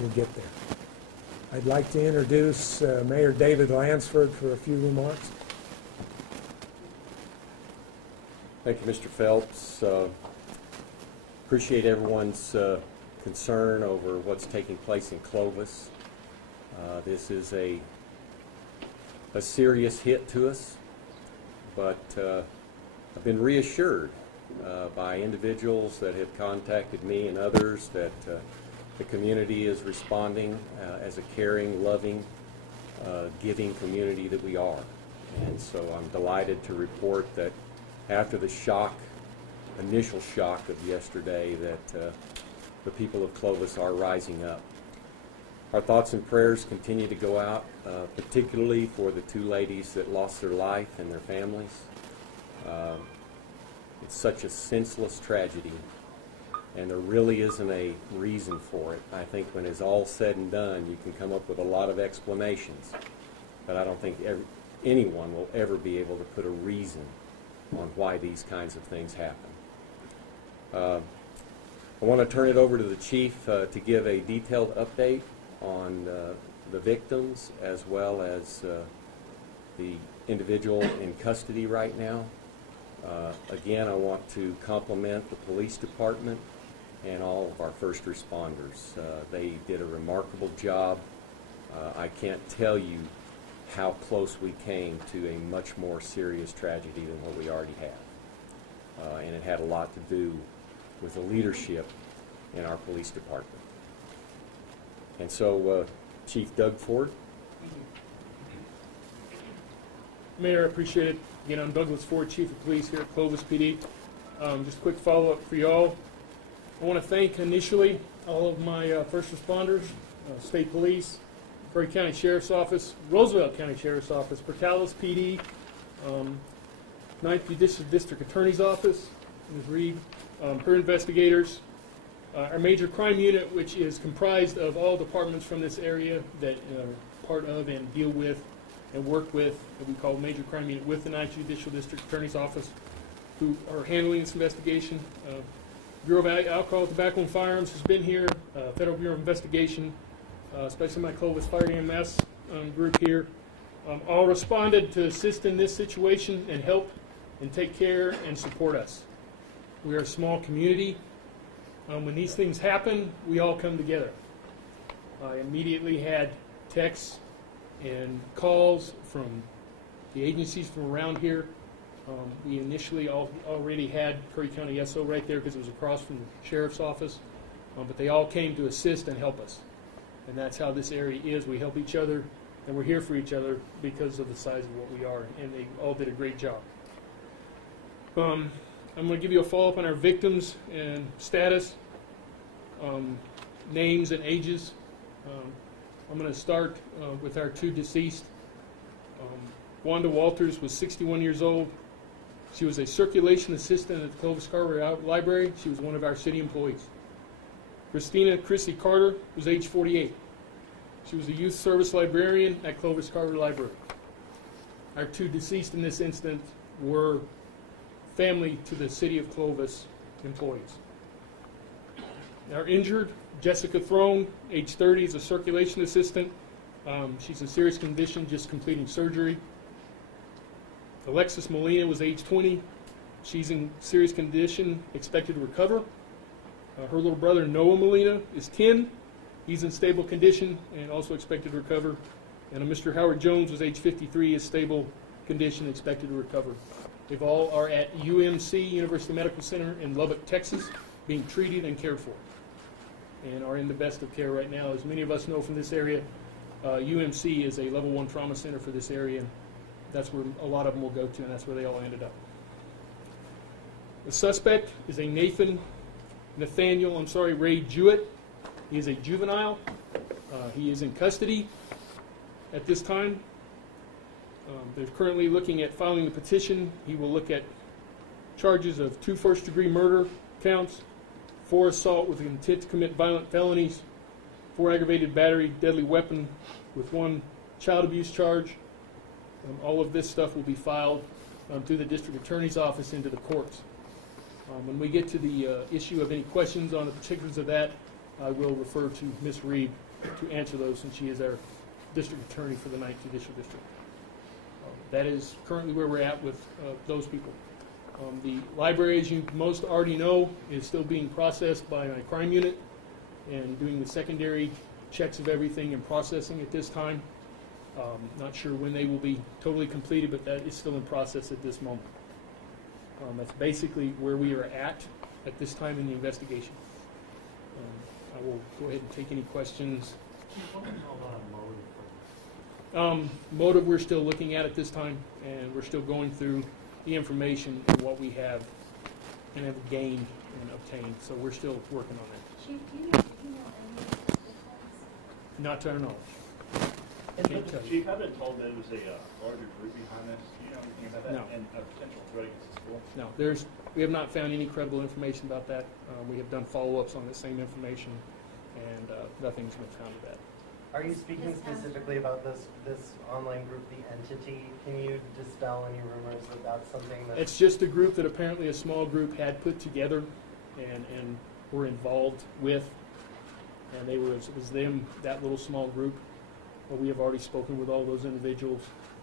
we'll get there. I'd like to introduce Mayor David Lansford for a few remarks. Thank you, Mr. Phelps. Appreciate everyone's concern over what's taking place in Clovis. This is a serious hit to us, but I've been reassured by individuals that have contacted me and others that the community is responding as a caring, loving, giving community that we are. And so I'm delighted to report that after the initial shock of yesterday, that the people of Clovis are rising up. Our thoughts and prayers continue to go out, particularly for the two ladies that lost their life and their families. It's such a senseless tragedy, and there really isn't a reason for it. I think when it's all said and done, you can come up with a lot of explanations, but I don't think anyone will ever be able to put a reason on why these kinds of things happen. I want to turn it over to the Chief to give a detailed update on the victims as well as the individual in custody right now. Again, I want to compliment the police department and all of our first responders. They did a remarkable job. I can't tell you how close we came to a much more serious tragedy than what we already have. And it had a lot to do with the leadership in our police department. And so, Chief Doug Ford. Mayor, I appreciate it. Again, I'm Douglas Ford, Chief of Police here at Clovis PD. Just a quick follow-up for y'all. I want to thank initially all of my first responders, State Police, Curry County Sheriff's Office, Roosevelt County Sheriff's Office, Portales PD, 9th Judicial District Attorney's Office, Ms. Reed, her investigators, our major crime unit, which is comprised of all departments from this area that are part of and deal with and work with, that we call major crime unit with the 9th Judicial District Attorney's Office, who are handling this investigation. Bureau of Alcohol, Tobacco, and Firearms has been here, Federal Bureau of Investigation, especially my Clovis Fire EMS group here, all responded to assist in this situation and help and take care and support us. We are a small community. When these things happen, we all come together. I immediately had texts and calls from the agencies from around here. We initially already had Curry County SO right there because it was across from the Sheriff's Office, but they all came to assist and help us. And that's how this area is. We help each other, and we're here for each other because of the size of what we are, and they all did a great job. I'm going to give you a follow-up on our victims and status, names and ages. I'm going to start with our two deceased. Wanda Walters was 61 years old. She was a circulation assistant at the Clovis Carver Library. She was one of our city employees. Christina Chrissy Carter was age 48. She was a youth service librarian at Clovis Carver Library. Our two deceased in this instance were family to the City of Clovis employees. Our injured, Jessica Throne, age 30, is a circulation assistant. She's in serious condition, just completing surgery. Alexis Molina was age 20. She's in serious condition, expected to recover. Her little brother, Noah Molina, is 10. He's in stable condition and also expected to recover. And Mr. Howard Jones was age 53, is stable condition, expected to recover. They all are at UMC, University Medical Center in Lubbock, Texas, being treated and cared for, and are in the best of care right now. As many of us know from this area, UMC is a level 1 trauma center for this area, and that's where a lot of them will go to, and that's where they all ended up. The suspect is a Nathaniel Ray Jewett. He is a juvenile. He is in custody at this time. They're currently looking at filing the petition. He will look at charges of 2 first-degree murder counts, 4 assault with intent to commit violent felonies, 4 aggravated battery, deadly weapon, with 1 child abuse charge. All of this stuff will be filed through the district attorney's office into the courts. When we get to the issue of any questions on the particulars of that, I will refer to Ms. Reed to answer those, since she is our district attorney for the 9th Judicial District. That is currently where we're at with those people. The library, as you most already know, is still being processed by my crime unit and doing the secondary checks of everything and processing at this time. Not sure when they will be totally completed, but that is still in process at this moment. That's basically where we are at this time in the investigation. I will go ahead and take any questions. What do you know about a motive? Motive we're still looking at this time, and we're still going through the information and what we have and have gained and obtained. So we're still working on that. Chief, do you know any of the victims? Not to our knowledge. Can't tell you. Chief, I've been told there was a larger group behind this. Do you know anything about that? No. And a potential threat against the school? No, we have not found any credible information about that. We have done follow-ups on the same information, and nothing's been found of that. Are you speaking specifically about this online group, the entity? Can you dispel any rumors that that's something that... It's just a group that apparently a small group had put together and were involved with, and it was them, that little small group. But we have already spoken with all those individuals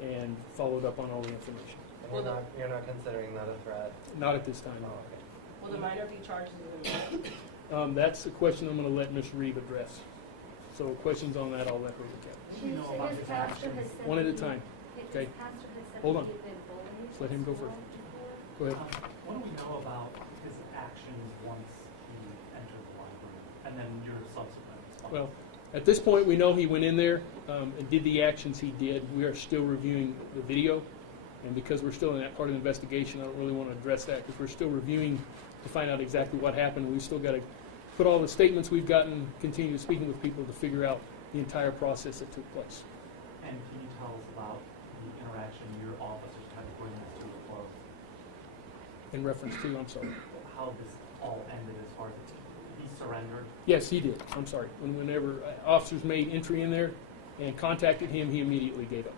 and followed up on all the information. And you're not considering that a threat? Not at this time. Oh, okay. Will the minor be charged with a That's a question I'm going to let Ms. Reeve address. So questions on that, I'll let her look at. What do you know about his actions? One at a time. Okay. Hold on. Let's let him go first. Go ahead. What do we know about his actions once he entered the library, and then your subsequent response? Well, at this point, we know he went in there and did the actions he did. We are still reviewing the video, and because we're still in that part of the investigation, I don't really want to address that because we're still reviewing to find out exactly what happened. We've still got to put all the statements we've gotten, continue speaking with people to figure out the entire process that took place. And can you tell us about the interaction your officers had to bring this to a close? In reference to, I'm sorry. How this all ended as far as he surrendered? Yes, he did. I'm sorry. Whenever officers made entry in there and contacted him, he immediately gave up.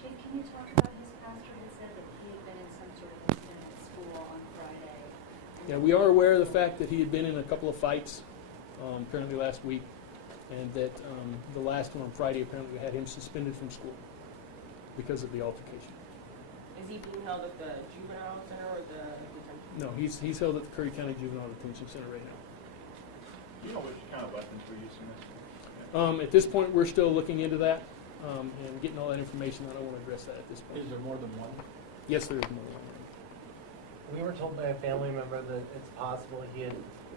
Chief, can you talk about his pastor had said that he had been in some sort of incident at school on Friday? Yeah, we are aware of the fact that he had been in a couple of fights apparently last week, and that the last one on Friday apparently had him suspended from school because of the altercation. Is he being held at the juvenile center or the detention? No, he's held at the Curry County Juvenile Detention Center right now. Do you know which kind of weapons were used in this? At this point, we're still looking into that and getting all that information. I don't want to address that at this point. Is there more than one? Yes, there is more than one. We were told by a family member that it's possible he had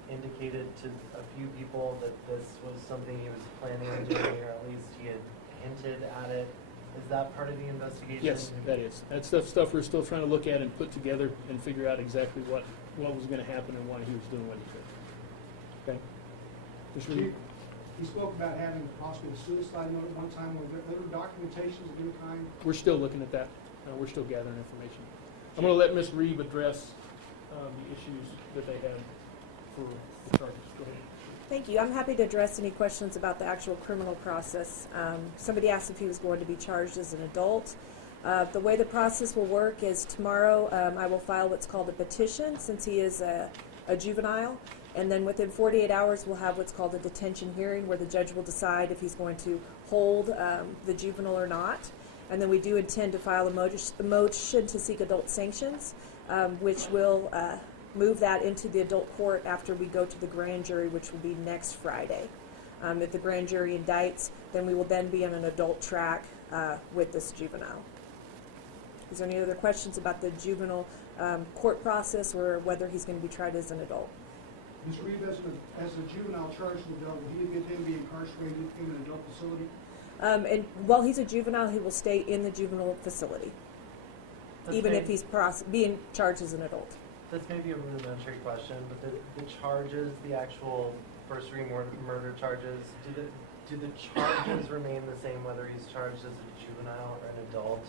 indicated to a few people that this was something he was planning on doing, or at least he had hinted at it. Is that part of the investigation? Yes, that is. That's stuff we're still trying to look at and put together and figure out exactly what was going to happen and why he was doing what he did. Okay? Mr. Reed? He spoke about having possibly a suicide note at one time. Were there other documentations of any kind? We're still looking at that. We're still gathering information. I'm going to let Ms. Reeve address the issues that they had for the charges. Go ahead. Thank you. I'm happy to address any questions about the actual criminal process. Somebody asked if he was going to be charged as an adult. The way the process will work is tomorrow I will file what's called a petition since he is a juvenile. And then within 48 hours we'll have what's called a detention hearing where the judge will decide if he's going to hold the juvenile or not. And then we do intend to file a motion to seek adult sanctions, which will move that into the adult court after we go to the grand jury, which will be next Friday. If the grand jury indicts, then we will then be on an adult track with this juvenile. Is there any other questions about the juvenile court process or whether he's going to be tried as an adult? Mr. Reeve, as a juvenile charged as an adult, will he then be incarcerated in an adult facility? And while he's a juvenile, he will stay in the juvenile facility, even if he's being charged as an adult. This may be a rudimentary question, but the charges, the actual first-degree murder charges, do the charges remain the same whether he's charged as a juvenile or an adult?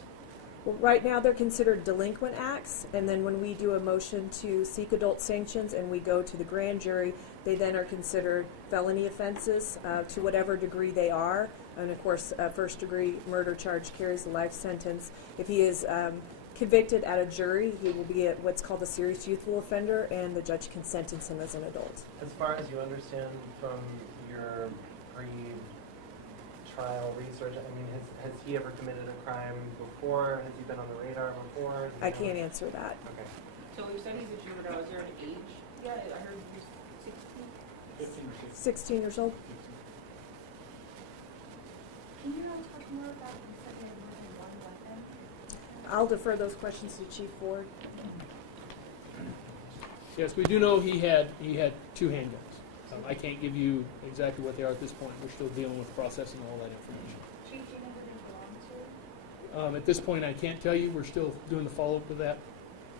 Well, right now they're considered delinquent acts, and then when we do a motion to seek adult sanctions and we go to the grand jury, they then are considered felony offenses to whatever degree they are. And of course, a first-degree murder charge carries a life sentence. If he is convicted at a jury, he will be what's called a serious youthful offender, and the judge can sentence him as an adult. As far as you understand from your pre-trial research, I mean, has he ever committed a crime before? Has he been on the radar before? I can't answer that. Okay. So you said he's a juvenile, is there an age? Yeah, I heard he was 16. 16 years old. Can you talk more about, you said they had more than one weapon? I'll defer those questions to Chief Ford. Yes, we do know he had 2 handguns. I can't give you exactly what they are at this point. We're still dealing with processing all that information. Chief, do you know who they belong to? At this point, I can't tell you. We're still doing the follow-up with that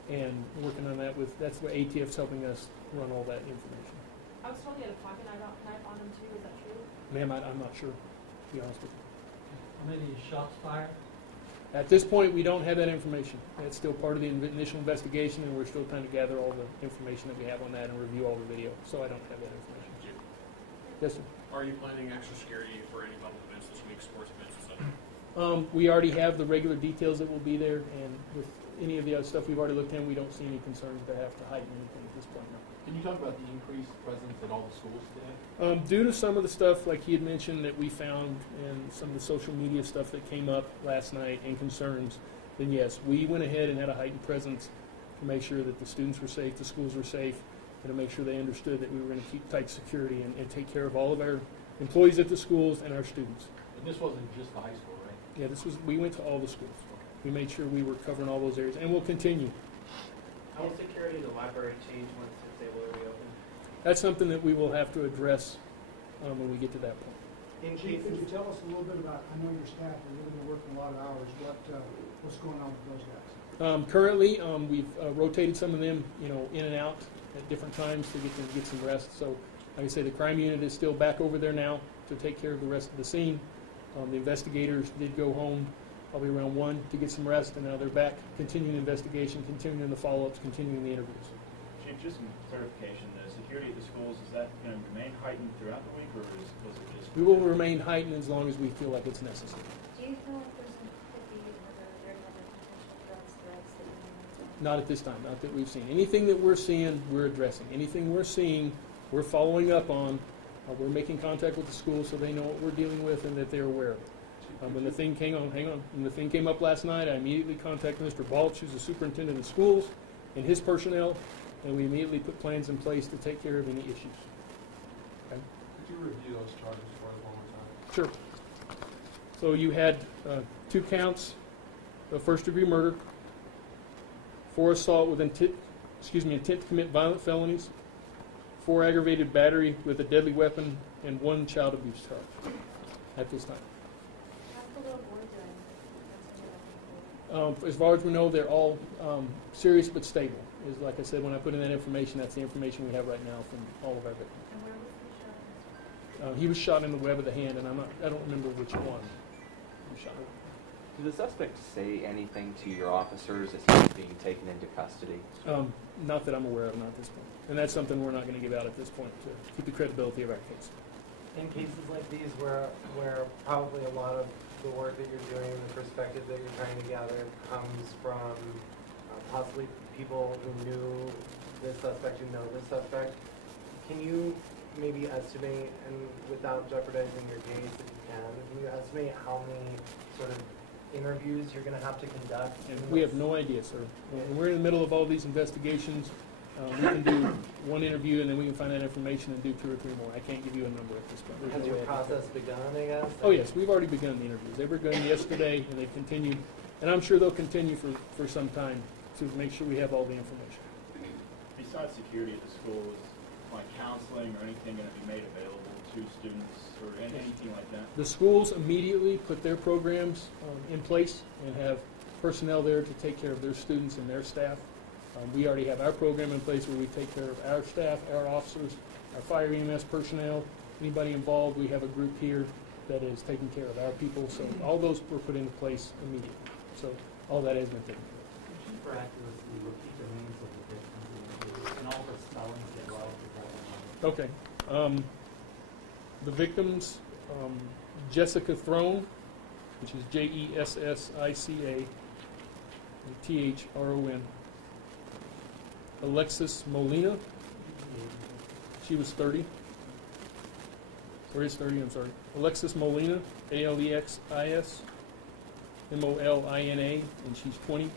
and working on that with, that's what ATF's helping us run all that information. I was told he had a pocket knife on him too, is that true? Ma'am, I'm not sure, to be honest with you. How many shots fired? At this point, we don't have that information. That's still part of the initial investigation, and we're still trying to gather all the information that we have on that and review all the video. So I don't have that information. Yes, sir. Are you planning extra security for any public events this week, sports events and stuff? We already have the regular details that will be there, and with any of the other stuff we've already looked at, we don't see any concerns to have to heighten anything at this point. No. Can you talk about the increased presence at all the schools today? Due to some of the stuff, like he had mentioned, that we found and some of the social media stuff that came up last night and concerns, then yes, we went ahead and had a heightened presence to make sure that the students were safe, the schools were safe, and to make sure they understood that we were going to keep tight security and take care of all of our employees at the schools and our students. And this wasn't just the high school, right? Yeah, we went to all the schools. We made sure we were covering all those areas, and we'll continue. How will security in the library change once it's able to reopen? That's something that we will have to address when we get to that point. Chief, could you tell us a little bit about, I know your staff are really working a lot of hours, what's going on with those guys? Currently, we've rotated some of them, in and out at different times to get them to get some rest. So, like I say, the crime unit is still back over there now to take care of the rest of the scene. The investigators did go home probably around 1 to get some rest, and now they're back, continuing the investigation, continuing the follow-ups, continuing the interviews. Chief, just some clarification, the security at the schools, is that going to remain heightened throughout the week, or was it just? We will remain heightened as long as we feel like it's necessary. Do you feel like there's could be there's other potential threats that you know? Not at this time, not that we've seen. Anything that we're seeing, we're addressing. Anything we're seeing, we're following up on. We're making contact with the school so they know what we're dealing with and that they're aware of it. When the thing came on, when the thing came up last night, I immediately contacted Mr. Balch, who's the superintendent of schools, and his personnel, and we immediately put plans in place to take care of any issues. Okay? Could you review those charges for us one more time? Sure. So you had 2 counts of first-degree murder, 4 assault with intent to commit violent felonies, 4 aggravated battery with a deadly weapon, and 1 child abuse charge at this time. How's the little boy doing? As far as we know, they're all serious but stable. Is like I said, when I put in that information, that's the information we have right now from all of our victims. And where was he shot? He was shot in the web of the hand, and I don't remember which one. He was shot. Did the suspect say anything to your officers as he was being taken into custody? Not that I'm aware of, not at this point. And that's something we're not going to give out at this point to keep the credibility of our case. In cases like these where probably a lot of the work that you're doing, the perspective that you're trying to gather comes from possibly people who knew this suspect, who know this suspect, can you maybe estimate, and without jeopardizing your case if you can you estimate how many sort of interviews you're going to have to conduct? We have no idea, sir. When we're in the middle of all these investigations, we can do 1 interview and then we can find that information and do 2 or 3 more. I can't give you a number at this point. Has your process begun, I guess? Oh, yes. We've already begun the interviews. They were begun yesterday and they've continued. And I'm sure they'll continue for some time to make sure we have all the information. Besides security at the schools, like counseling or anything going to be made available to students or anything like that? The schools immediately put their programs in place and have personnel there to take care of their students and their staff. We already have our program in place where we take care of our staff, our officers, our fire EMS personnel, anybody involved. We have a group here that is taking care of our people. So all those were put into place immediately. So all that has been taken care of. Could you miraculously repeat the names of the victims and all the spellings that were out there? Okay. The victims, Jessica Throne, which is Jessica, Thron. Alexis Molina, she was 30, or is 30, I'm sorry. Alexis Molina, Alexis Molina, and she's 20.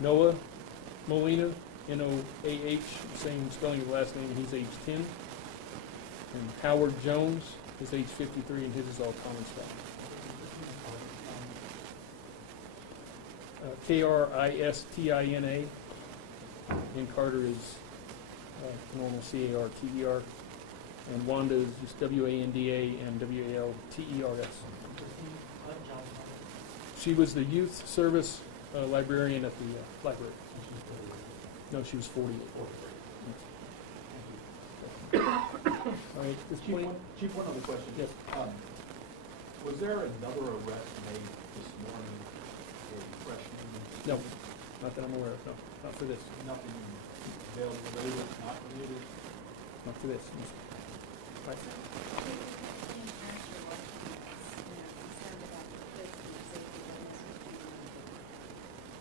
Noah Molina, Noah, same spelling of the last name, and he's age 10. And Howard Jones is age 53, and his is all common spelling. Kristina, and Carter is normal Carter, and Wanda is just Wanda and Walters. She was the youth service librarian at the library. No, she was 48. All right, Chief, one other question. Yes. Was there another arrest made this morning for freshman? No, not that I'm aware of. No, not for this. Nothing bail related, not related? Not for this. Right.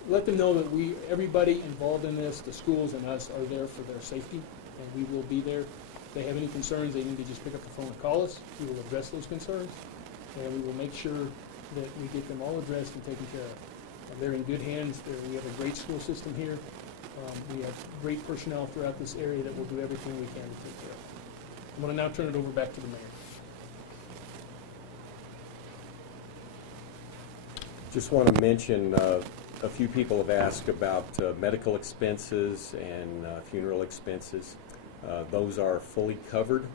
Let them know that everybody involved in this, the schools and us, are there for their safety, and we will be there. If they have any concerns, they need to just pick up the phone and call us. We will address those concerns, and we will make sure that we get them all addressed and taken care of. They're in good hands. We have a great school system here. We have great personnel throughout this area that will do everything we can to take care of. I'm going to now turn it over back to the mayor. Just want to mention, a few people have asked about medical expenses and funeral expenses. Those are fully covered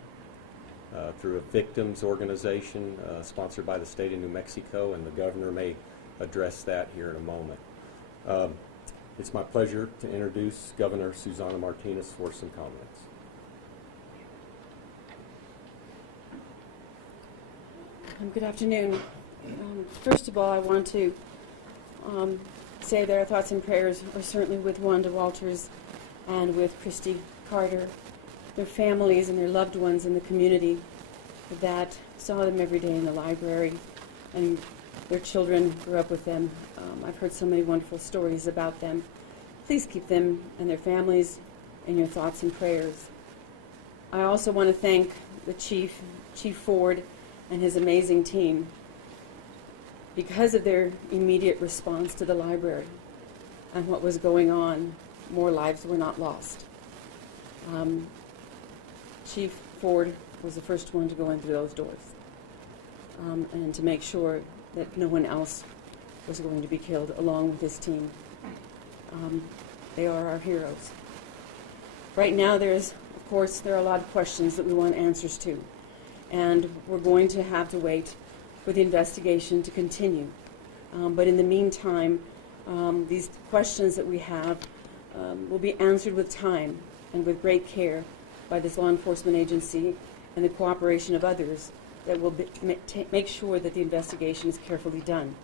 through a victims organization sponsored by the state of New Mexico, and the governor may address that here in a moment. It's my pleasure to introduce Governor Susana Martinez for some comments. Good afternoon. First of all, I want to say that our thoughts and prayers are certainly with Wanda Walters and with Christy Carter, their families and their loved ones in the community that saw them every day in the library, and their children grew up with them. I've heard so many wonderful stories about them. Please keep them and their families in your thoughts and prayers. I also want to thank the Chief Ford, and his amazing team. Because of their immediate response to the library and what was going on, more lives were not lost. Chief Ford was the first one to go in through those doors and to make sure that no one else was going to be killed along with his team. They are our heroes. Right now, there are a lot of questions that we want answers to, and we're going to have to wait for the investigation to continue. But in the meantime, these questions that we have will be answered with time and with great care by this law enforcement agency and the cooperation of others that will make sure that the investigation is carefully done.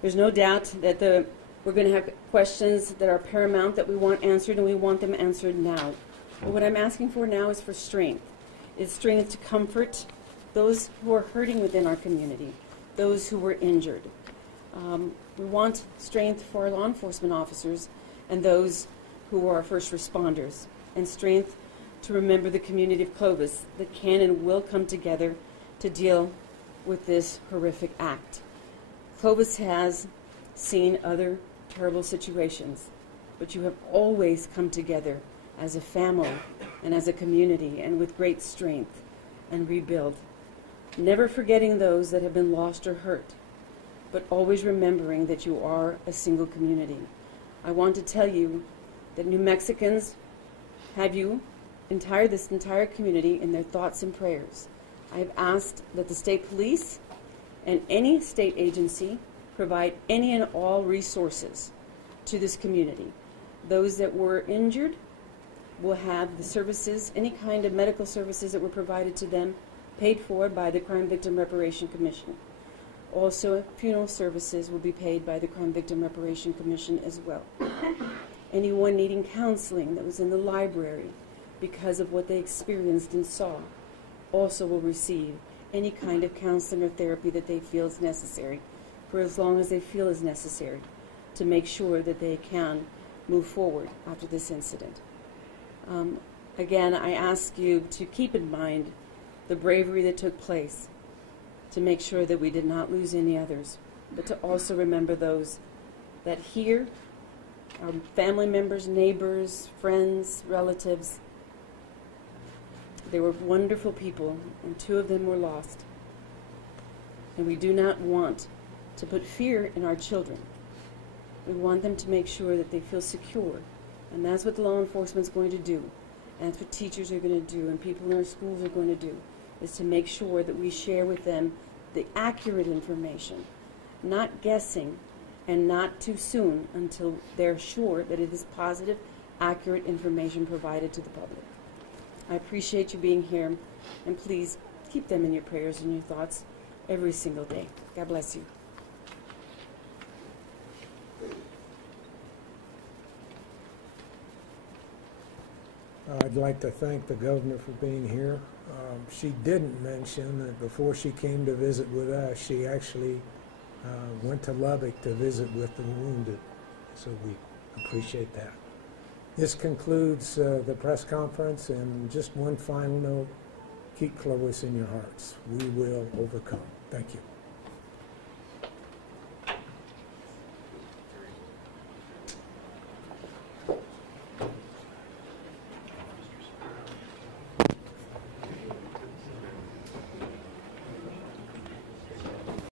There's no doubt that we're going to have questions that are paramount that we want answered, and we want them answered now. But what I'm asking for now is for strength. It's strength to comfort those who are hurting within our community, those who were injured. We want strength for our law enforcement officers and those who are first responders, and strength to remember the community of Clovis that can and will come together to deal with this horrific act. Clovis has seen other terrible situations, but you have always come together as a family and as a community and with great strength and rebuild. Never forgetting those that have been lost or hurt, but always remembering that you are a single community. I want to tell you that New Mexicans have this entire community in their thoughts and prayers. I have asked that the state police and any state agency provide any and all resources to this community. Those that were injured will have the services, any kind of medical services that were provided to them, paid for by the Crime Victim Reparation Commission. Also, funeral services will be paid by the Crime Victim Reparation Commission as well. Anyone needing counseling that was in the library because of what they experienced and saw also will receive any kind of counseling or therapy that they feel is necessary for as long as they feel is necessary to make sure that they can move forward after this incident. Again, I ask you to keep in mind the bravery that took place to make sure that we did not lose any others, but to also remember those that here, our family members, neighbors, friends, relatives. They were wonderful people, and 2 of them were lost. And we do not want to put fear in our children. We want them to make sure that they feel secure, and that's what the law enforcement is going to do. And that's what teachers are going to do, and people in our schools are going to do, is to make sure that we share with them the accurate information, not guessing and not too soon until they're sure that it is positive, accurate information provided to the public. I appreciate you being here, and please keep them in your prayers and your thoughts every single day. God bless you. I'd like to thank the governor for being here. She didn't mention that before she came to visit with us, she actually went to Lubbock to visit with the wounded. So we appreciate that. This concludes the press conference, and just one final note, keep Clovis in your hearts. We will overcome. Thank you.